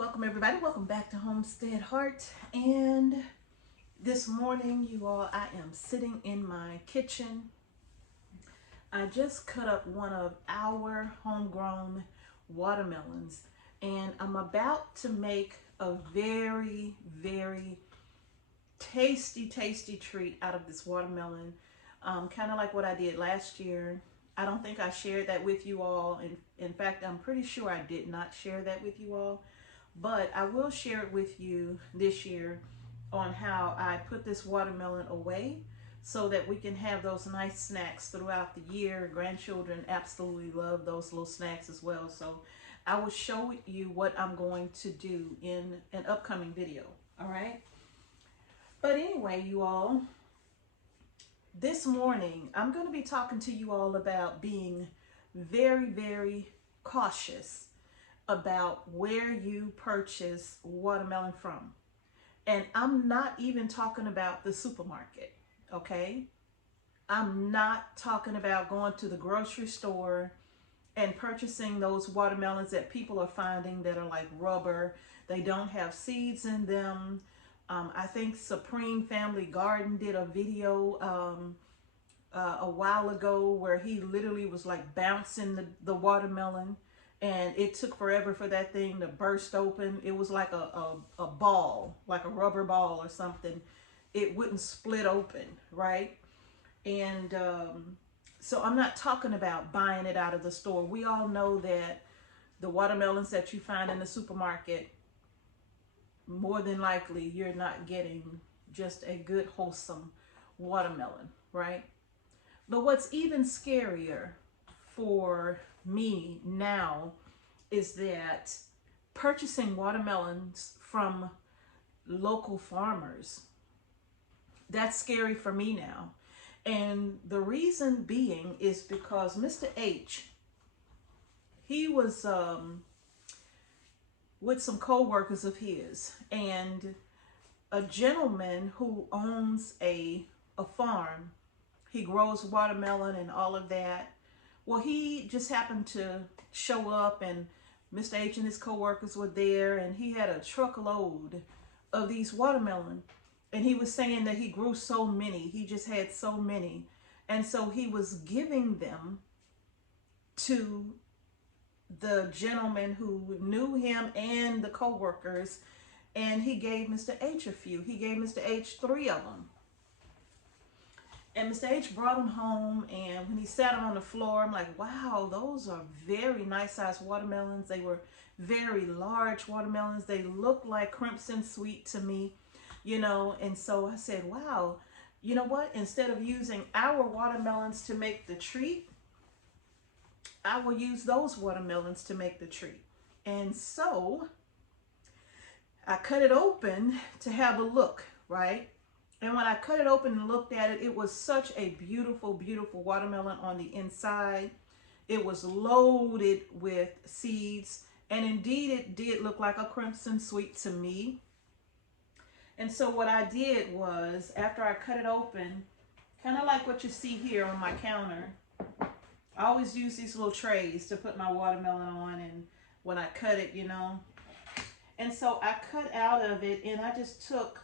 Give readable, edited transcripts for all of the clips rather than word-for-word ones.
Welcome everybody, welcome back to Homestead Heart. And this morning, you all, I am sitting in my kitchen. I just cut up one of our homegrown watermelons, and I'm about to make a very tasty treat out of this watermelon. Kind of like what I did last year. I don't think I shared that with you all. In fact, I'm pretty sure I did not share that with you all. But I will share it with you this year on how I put this watermelon away so that we can have those nice snacks throughout the year. Grandchildren absolutely love those little snacks as well. So I will show you what I'm going to do in an upcoming video. All right. But anyway, you all, this morning I'm going to be talking to you all about being very cautious about where you purchase watermelon from. And I'm not even talking about the supermarket, okay? I'm not talking about going to the grocery store and purchasing those watermelons that people are finding that are like rubber. They don't have seeds in them. I think Supreme Family Garden did a video a while ago where he literally was like bouncing the watermelon, and it took forever for that thing to burst open. It was like a ball, like a rubber ball or something. It wouldn't split open, right? And so I'm not talking about buying it out of the store. We all know that the watermelons that you find in the supermarket, more than likely, you're not getting just a good, wholesome watermelon, right? But what's even scarier for me now is that purchasing watermelons from local farmers, that's scary for me now. And the reason being is because Mr. H, he was with some co-workers of his, and a gentleman who owns a farm. He grows watermelon and all of that. Well, he just happened to show up, and Mr. H and his co-workers were there, and he had a truckload of these watermelon. And he was saying that he grew so many. He just had so many. And so he was giving them to the gentleman who knew him and the co-workers, and he gave Mr. H a few. He gave Mr. H 3 of them. And Mr. H brought them home, and when he sat them on the floor, I'm like, wow, those are very nice sized watermelons. They were very large watermelons. They look like crimson sweet to me, you know. And so I said, wow, you know what? Instead of using our watermelons to make the treat, I will use those watermelons to make the treat. And so I cut it open to have a look, right? And when I cut it open and looked at it, it was such a beautiful watermelon on the inside. It was loaded with seeds, and indeed it did look like a crimson sweet to me. And so what I did was, after I cut it open, kind of like what you see here on my counter, I always use these little trays to put my watermelon on, and when I cut it, you know. And so I cut out of it, and I just took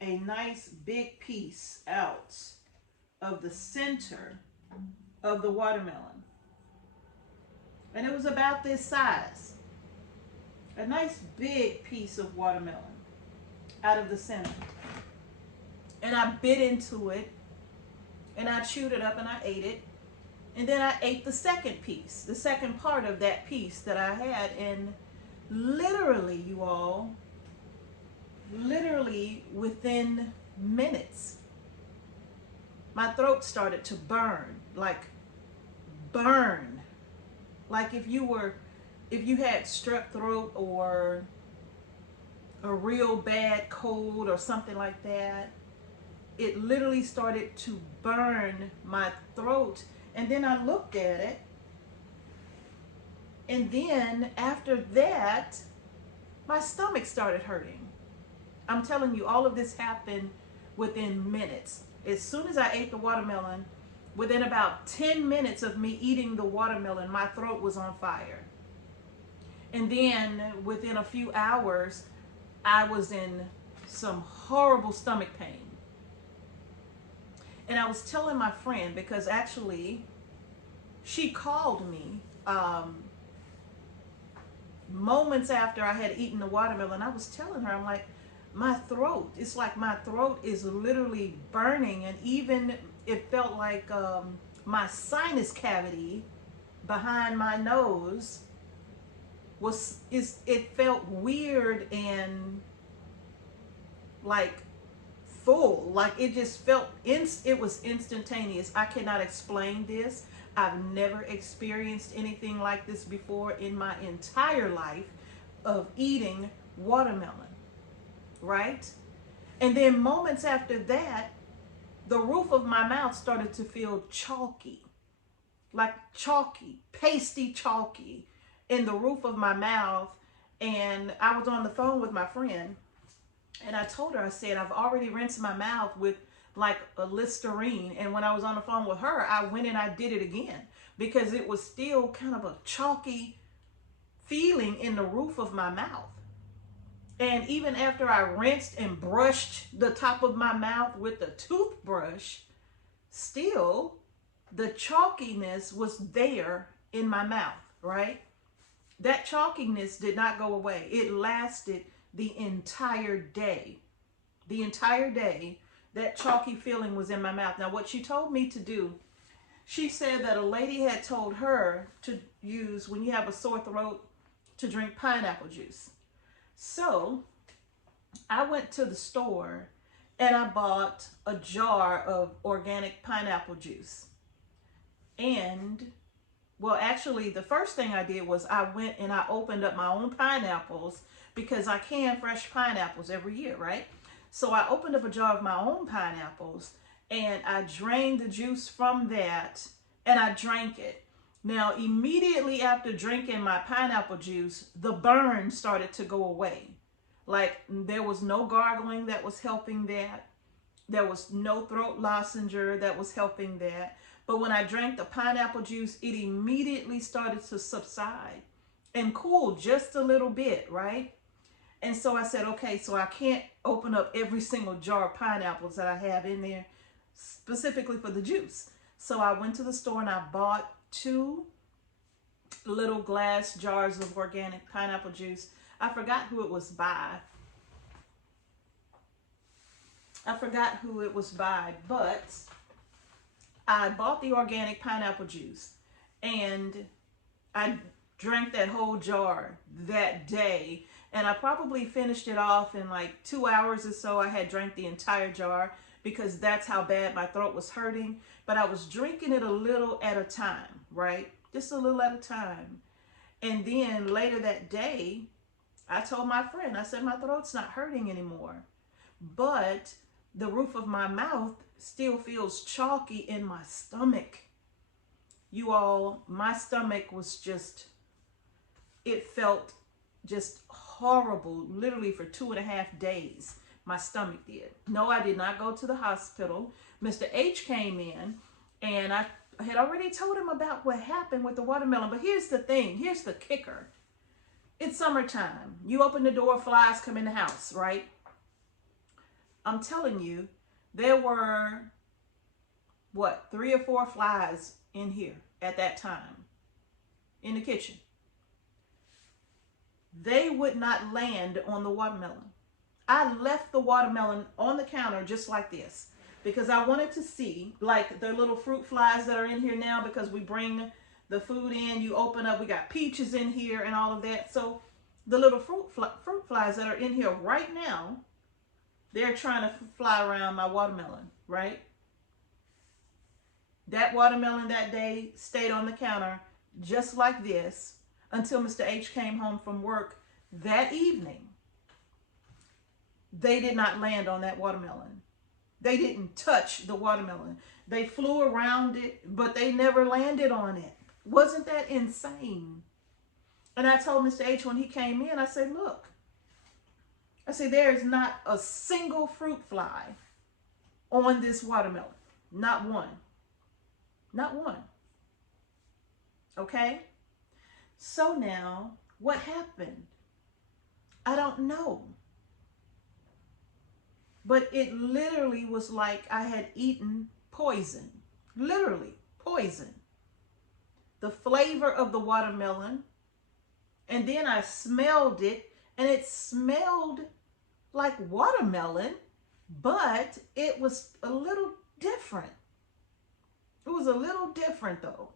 a nice big piece out of the center of the watermelon. And it was about this size. A nice big piece of watermelon out of the center. And I bit into it, and I chewed it up, and I ate it. And then I ate the second piece, the second part of that piece that I had. And literally, you all, literally within minutes, my throat started to burn, like if you had strep throat or a real bad cold or something like that. It literally started to burn my throat. And then I looked at it, and then after that, my stomach started hurting. I'm telling you, all of this happened within minutes. As soon as I ate the watermelon, within about 10 minutes of me eating the watermelon, my throat was on fire. And then within a few hours, I was in some horrible stomach pain. And I was telling my friend, because actually she called me moments after I had eaten the watermelon. I was telling her, I'm like, my throat, it's like my throat is literally burning. And even it felt like my sinus cavity behind my nose it felt weird and like full, like it just felt it was instantaneous. I cannot explain this. I've never experienced anything like this before in my entire life of eating watermelon, right? And then moments after that, the roof of my mouth started to feel chalky, like chalky, pasty chalky in the roof of my mouth. And I was on the phone with my friend, and I told her, I said, I've already rinsed my mouth with like a Listerine. And when I was on the phone with her, I went and I did it again because it was still kind of a chalky feeling in the roof of my mouth. And even after I rinsed and brushed the top of my mouth with the toothbrush, still the chalkiness was there in my mouth, right? That chalkiness did not go away. It lasted the entire day. The entire day, that chalky feeling was in my mouth. Now, what she told me to do, she said that a lady had told her to use, when you have a sore throat, to drink pineapple juice. So I went to the store and I bought a jar of organic pineapple juice. And, well, actually, the first thing I did was I went and I opened up my own pineapples because I can fresh pineapples every year, right? So I opened up a jar of my own pineapples and I drained the juice from that and I drank it. Now, immediately after drinking my pineapple juice, the burn started to go away. Like, there was no gargling that was helping that. There was no throat lozenger that was helping that. But when I drank the pineapple juice, it immediately started to subside and cool just a little bit, right? And so I said, okay, so I can't open up every single jar of pineapples that I have in there specifically for the juice. So I went to the store and I bought 2 little glass jars of organic pineapple juice. I forgot who it was by. But I bought the organic pineapple juice and I drank that whole jar that day. And I probably finished it off in like 2 hours or so. I had drank the entire jar because that's how bad my throat was hurting. But I was drinking it a little at a time, right? Just a little at a time. And then later that day, I told my friend, I said, my throat's not hurting anymore. But the roof of my mouth still feels chalky in my stomach. You all, my stomach was just, it felt just horrible, literally for 2.5 days. My stomach did. No, I did not go to the hospital. Mr. H came in and I had already told him about what happened with the watermelon. But here's the thing, here's the kicker. It's summertime. You open the door, flies come in the house, right? I'm telling you, there were, what, 3 or 4 flies in here at that time, in the kitchen. They would not land on the watermelon. I left the watermelon on the counter just like this because I wanted to see, like the little fruit flies that are in here now, because we bring the food in, you open up, we got peaches in here and all of that. So the little fruit flies that are in here right now, they're trying to fly around my watermelon, right? That watermelon that day stayed on the counter just like this until Mr. H came home from work that evening. They did not land on that watermelon. They didn't touch the watermelon. They flew around it, but they never landed on it. Wasn't that insane? And I told Mr. H when he came in, I said, look, I said, there is not a single fruit fly on this watermelon. Not one. Not one. Okay? So now What happened? I don't know. But it literally was like I had eaten poison. Literally poison. The flavor of the watermelon. And then I smelled it, and it smelled like watermelon, but it was a little different. It was a little different though.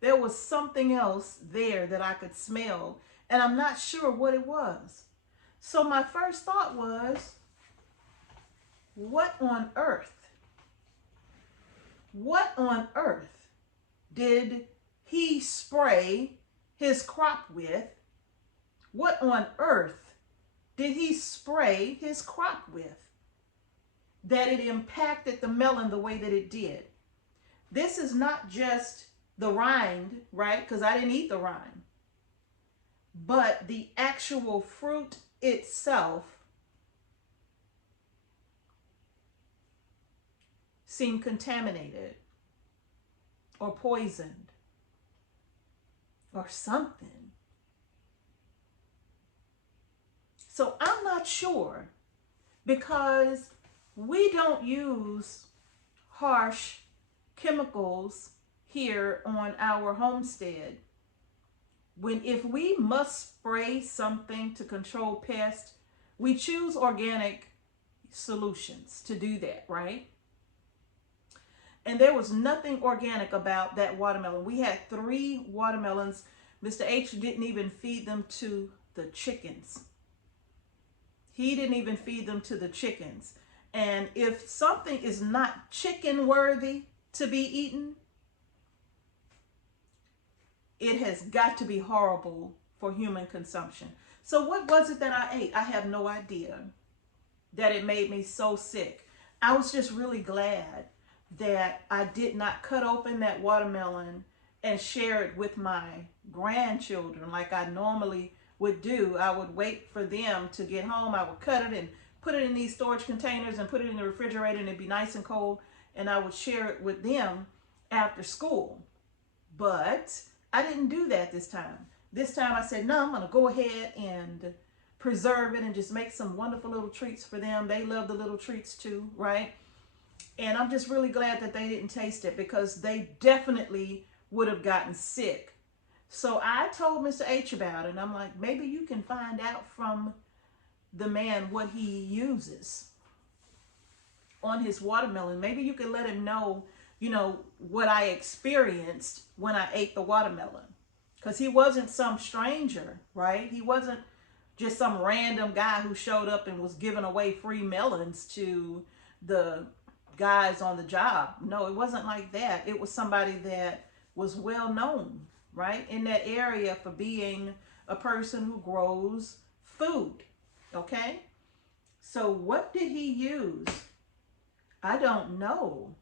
There was something else there that I could smell, and I'm not sure what it was. So my first thought was, what on earth did he spray his crop with? What on earth did he spray his crop with that it impacted the melon the way that it did? This is not just the rind, right? Because I didn't eat the rind. But the actual fruit itself seemed contaminated or poisoned or something. So I'm not sure, because we don't use harsh chemicals here on our homestead. If we must spray something to control pests, we choose organic solutions to do that, right? And there was nothing organic about that watermelon. We had 3 watermelons. Mr. H didn't even feed them to the chickens. He didn't even feed them to the chickens. And if something is not chicken worthy to be eaten, it has got to be horrible for human consumption. So what was it that I ate? I have no idea that it made me so sick. I was just really glad that I did not cut open that watermelon and share it with my grandchildren like I normally would do. I would wait for them to get home. I would cut it and put it in these storage containers and put it in the refrigerator, and it'd be nice and cold, and I would share it with them after school. But I didn't do that this time. This time I said, no, I'm going to go ahead and preserve it and just make some wonderful little treats for them. They love the little treats too, right? And I'm just really glad that they didn't taste it, because they definitely would have gotten sick. So I told Mr. H about it, and I'm like, maybe you can find out from the man what he uses on his watermelon. Maybe you can let him know, what I experienced when I ate the watermelon. Because he wasn't some stranger, right? He wasn't just some random guy who showed up and was giving away free melons to the guys on the job. No, it wasn't like that. It was somebody that was well known, right, in that area for being a person who grows food. Okay? So what did he use? I don't know.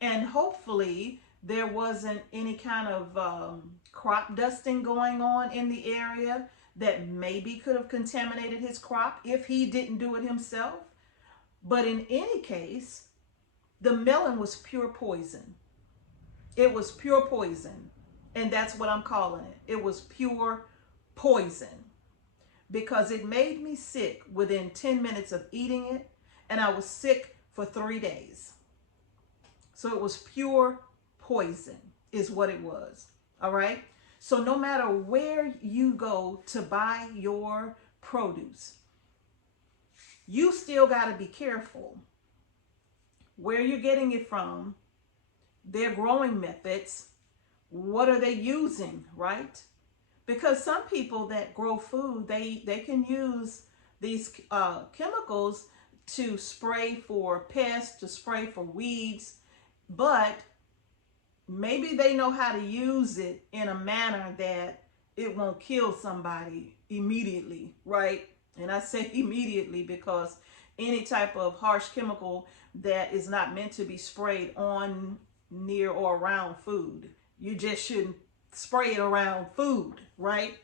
And hopefully there wasn't any kind of crop dusting going on in the area that maybe could have contaminated his crop if he didn't do it himself. But in any case, the melon was pure poison. It was pure poison. And that's what I'm calling it. It was pure poison. Because it made me sick within 10 minutes of eating it. And I was sick for 3 days. So it was pure poison is what it was. All right? So no matter where you go to buy your produce, you still got to be careful where you're getting it from, their growing methods, what are they using, right? Because some people that grow food, they can use these chemicals to spray for pests, to spray for weeds, but maybe they know how to use it in a manner that it won't kill somebody immediately, right? And I say immediately because any type of harsh chemical that is not meant to be sprayed on, near, or around food, you just shouldn't spray it around food, right?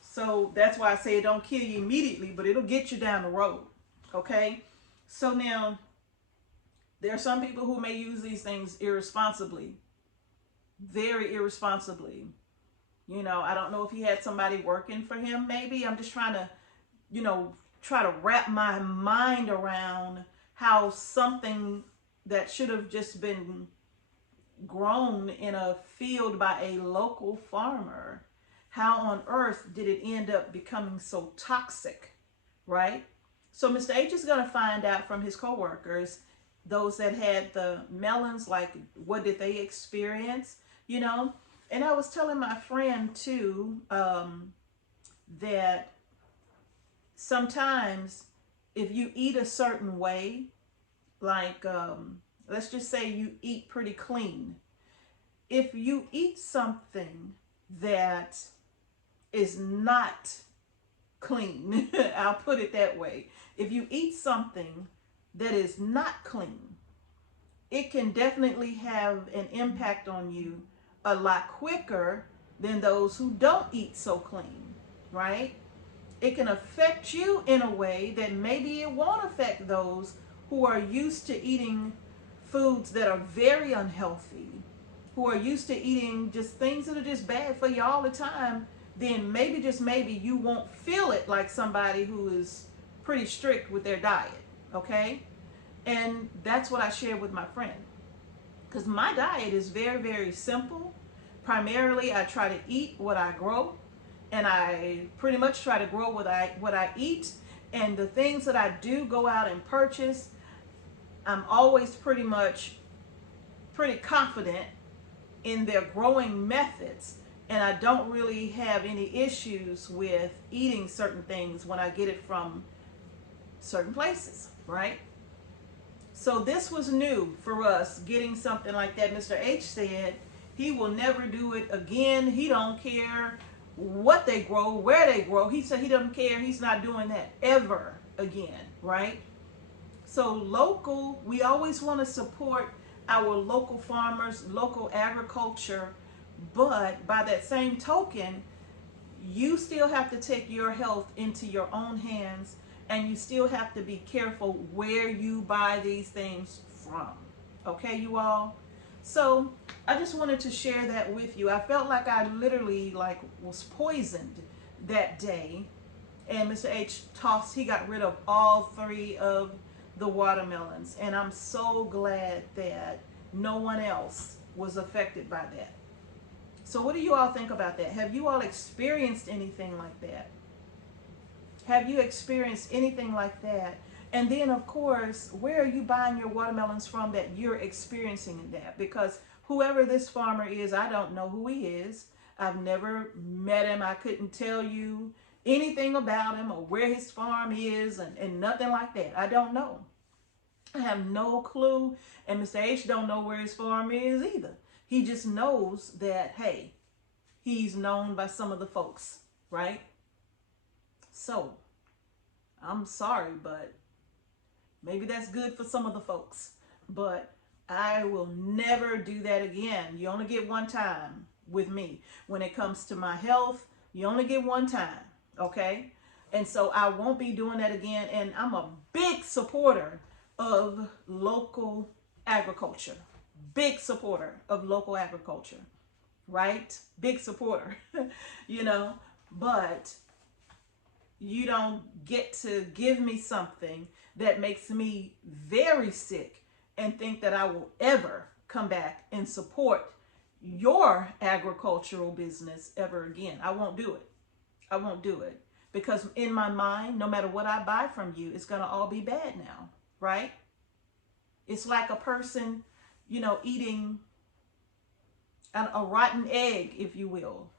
So that's why I say it don't kill you immediately, but it'll get you down the road, okay? So now, there are some people who may use these things irresponsibly, very irresponsibly. You know, I don't know if he had somebody working for him, maybe. I'm just trying to, you know, try to wrap my mind around how something that should have just been grown in a field by a local farmer, how on earth did it end up becoming so toxic, right? So Mr. H is going to find out from his coworkers, those that had the melons, like what did they experience, you know? And I was telling my friend too, that sometimes if you eat a certain way, like let's just say you eat pretty clean. If you eat something that is not clean, I'll put it that way. If you eat something that is not clean, it can definitely have an impact on you a lot quicker than those who don't eat so clean, right? It can affect you in a way that maybe it won't affect those who are used to eating foods that are very unhealthy, who are used to eating just things that are just bad for you all the time. Then maybe, just maybe, you won't feel it like somebody who is pretty strict with their diet, okay? And that's what I shared with my friend. Because my diet is very, very simple. Primarily, I try to eat what I grow, and I pretty much try to grow what I eat. And the things that I do go out and purchase, I'm always pretty confident in their growing methods, and I don't really have any issues with eating certain things when I get it from certain places, right? So this was new for us, getting something like that. Mr. H said he will never do it again. He don't care what they grow, where they grow. He said he doesn't care. He's not doing that ever again, right? So local, we always want to support our local farmers, local agriculture, but by that same token, you still have to take your health into your own hands, and you still have to be careful where you buy these things from. Okay, you all? So I just wanted to share that with you. I felt like I literally was poisoned that day, and Mr. H he got rid of all 3 of the watermelons, and I'm so glad that no one else was affected by that. So what do you all think about that? Have you all experienced anything like that? Have you experienced anything like that? And then, of course, where are you buying your watermelons from that you're experiencing that? Because whoever this farmer is, I don't know who he is. I've never met him. I couldn't tell you anything about him or where his farm is, and nothing like that. I don't know. I have no clue. And Mr. H don't know where his farm is either. He just knows that, hey, he's known by some of the folks, right? So, I'm sorry, but maybe that's good for some of the folks. But I will never do that again. You only get one time with me. When it comes to my health, you only get one time, okay? And so I won't be doing that again. And I'm a big supporter of local agriculture. Big supporter of local agriculture, right? Big supporter, you know, but you don't get to give me something that makes me very sick and think that I will ever come back and support your agricultural business ever again. I won't do it. I won't do it. Because in my mind, no matter what I buy from you, it's going to all be bad now, right? It's like a person, you know, eating a rotten egg, if you will.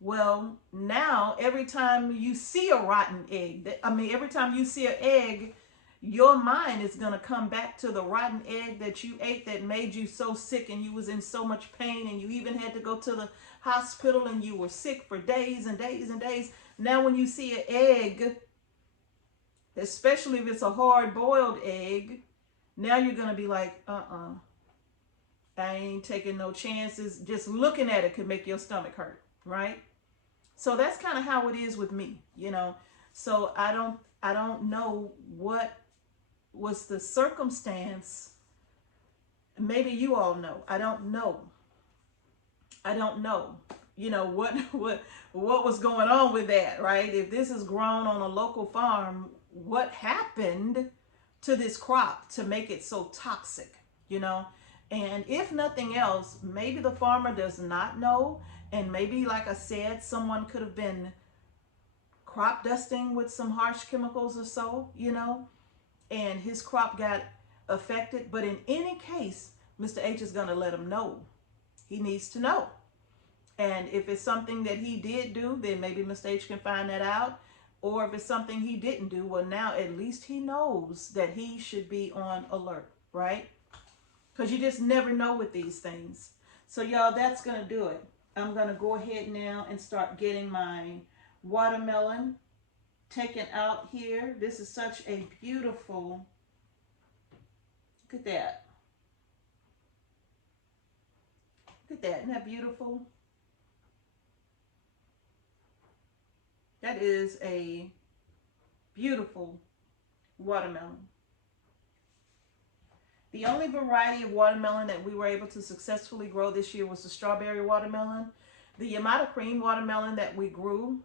Well, now every time you see a rotten egg, every time you see an egg, your mind is going to come back to the rotten egg that you ate that made you so sick, and you was in so much pain, and you even had to go to the hospital, and you were sick for days and days and days. Now when you see an egg, especially if it's a hard-boiled egg, now you're going to be like, I ain't taking no chances. Just looking at it could make your stomach hurt, right? So that's kind of how it is with me, you know. So I don't know what was the circumstance. Maybe you all know. I don't know. you know, what was going on with that, right? If this is grown on a local farm, what happened to this crop to make it so toxic, you know? And if nothing else, maybe the farmer does not know, and maybe, like I said, someone could have been crop dusting with some harsh chemicals or so, you know, and his crop got affected. But in any case, Mr. H is going to let him know. He needs to know. And if it's something that he did do, then maybe Mr. H can find that out. Or if it's something he didn't do, well, now at least he knows that he should be on alert, right? Because you just never know with these things. So, y'all, that's going to do it. I'm going to go ahead now and start getting my watermelon taken out here. This is such a beautiful, look at that. Look at that. Isn't that beautiful? That is a beautiful watermelon. The only variety of watermelon that we were able to successfully grow this year was the strawberry watermelon. The Yamada cream watermelon that we grew,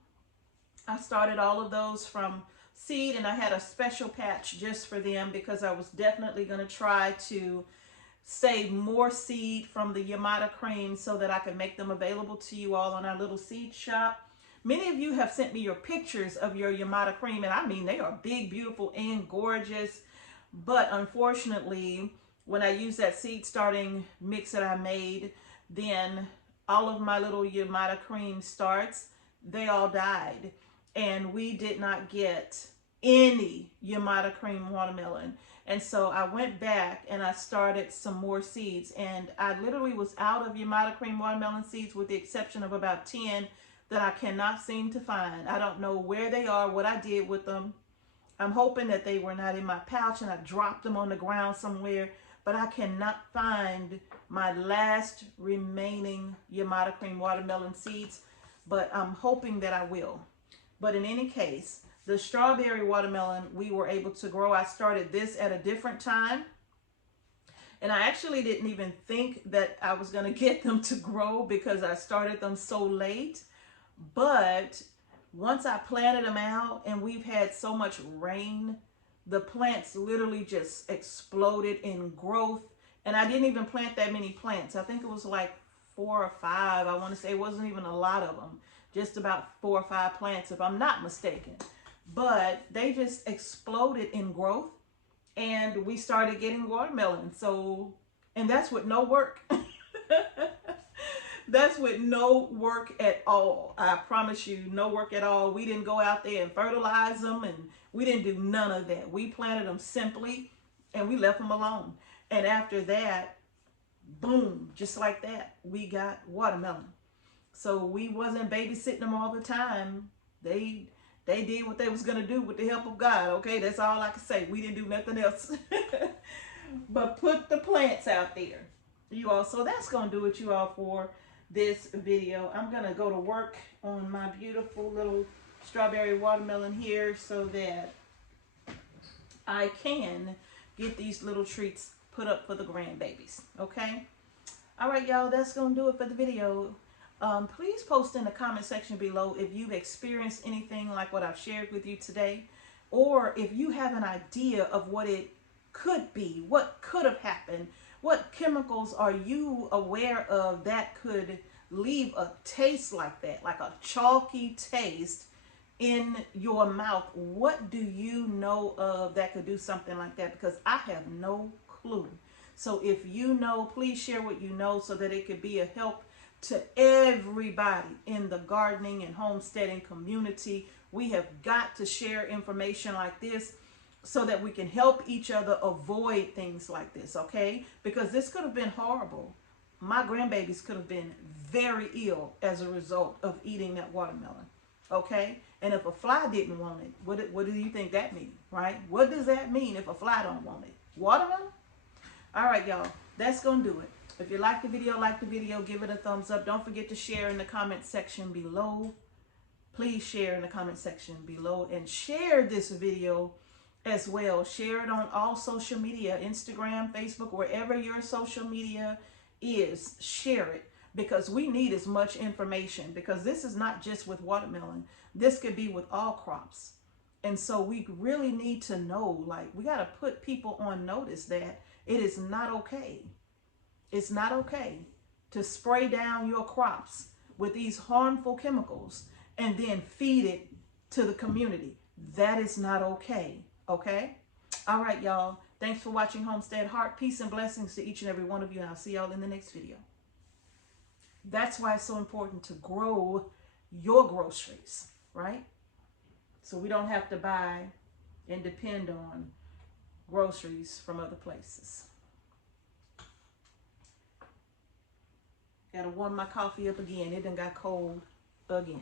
I started all of those from seed, and I had a special patch just for them because I was definitely going to try to save more seed from the Yamada cream so that I could make them available to you all on our little seed shop. Many of you have sent me your pictures of your Yamada cream, and I mean, they are big, beautiful, and gorgeous. But unfortunately, when I used that seed starting mix that I made, then all of my little Yamada cream starts, they all died. And we did not get any Yamada cream watermelon. And so I went back and I started some more seeds. And I literally was out of Yamada cream watermelon seeds with the exception of about 10 that I cannot seem to find. I don't know where they are, what I did with them. I'm hoping that they were not in my pouch and I dropped them on the ground somewhere, but I cannot find my last remaining Yamada cream watermelon seeds, but I'm hoping that I will. But in any case, the strawberry watermelon we were able to grow. I started this at a different time, and I actually didn't even think that I was going to get them to grow because I started them so late. But once I planted them out and we've had so much rain, the plants literally just exploded in growth. And I didn't even plant that many plants. I think it was like 4 or 5. I want to say it wasn't even a lot of them. Just about 4 or 5 plants, if I'm not mistaken. But they just exploded in growth. And we started getting watermelon. So, and that's with no work. That's with no work at all. I promise you, no work at all. We didn't go out there and fertilize them, and we didn't do none of that. We planted them simply, and we left them alone. And after that, boom, just like that, we got watermelon. So we wasn't babysitting them all the time. They did what they was going to do with the help of God, okay? That's all I can say. We didn't do nothing else. But put the plants out there, you all. So that's going to do it, you all, for this video. I'm gonna go to work on my beautiful little strawberry watermelon here so that I can get these little treats put up for the grandbabies. Okay, all right, y'all, that's gonna do it for the video. Please post in the comment section below if you've experienced anything like what I've shared with you today, or if you have an idea of what it could be, what could have happened. What chemicals are you aware of that could leave a taste like that, like a chalky taste in your mouth? What do you know of that could do something like that? Because I have no clue. So if you know, please share what you know so that it could be a help to everybody in the gardening and homesteading community. We have got to share information like this so that we can help each other avoid things like this, okay? Because this could have been horrible. My grandbabies could have been very ill as a result of eating that watermelon, okay? And if a fly didn't want it, what do you think that means, right? What does that mean if a fly don't want it? Watermelon? All right, y'all, that's going to do it. If you like the video, give it a thumbs up. Don't forget to share in the comment section below. Please share in the comment section below and share this video as well. Share it on all social media, Instagram, Facebook, wherever your social media is. Share it, because we need as much information, because this is not just with watermelon. This could be with all crops. And so we really need to know, like, we got to put people on notice that it is not okay. It's not okay to spray down your crops with these harmful chemicals and then feed it to the community. That is not okay. Okay? All right, y'all. Thanks for watching Homestead Heart. Peace and blessings to each and every one of you. And I'll see y'all in the next video. That's why it's so important to grow your groceries, right? So we don't have to buy and depend on groceries from other places. Gotta warm my coffee up again. It done got cold again.